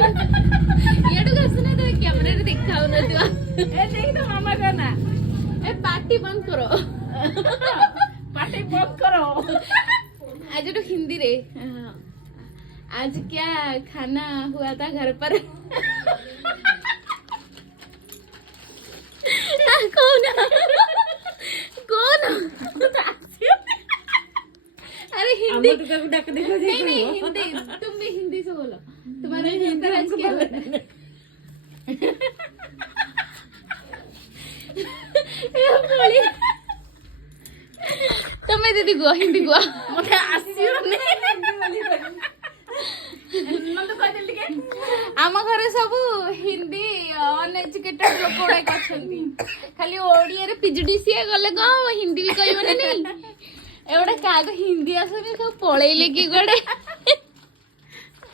इडू कसना तो कैमरा रे दिखाउ न दिवा ए देख तो मामा का ना ए पार्टी बंद करो पार्टी बंद करो। आज तो हिंदी रे आज क्या खाना हुआ था घर पर कौन कौन अरे हिंदी नहीं नहीं हिंदी तुम भी हिंदी से बोलो तुम्हारे घर पर आज क्या हुआ था तुम्हें दीदी गुआ हिंदी गुआ मते आसीओ ने मन तो कह दिल के आम घरे सब हिंदी अनएजुकेटेड लोक गुड़ाक अच्छा खाली ओडिया रे पीजीडीसीए गले कौन हिंदी भी कहबे नहीं एवढा का हिंदी आसनी सब पळेइले की गडे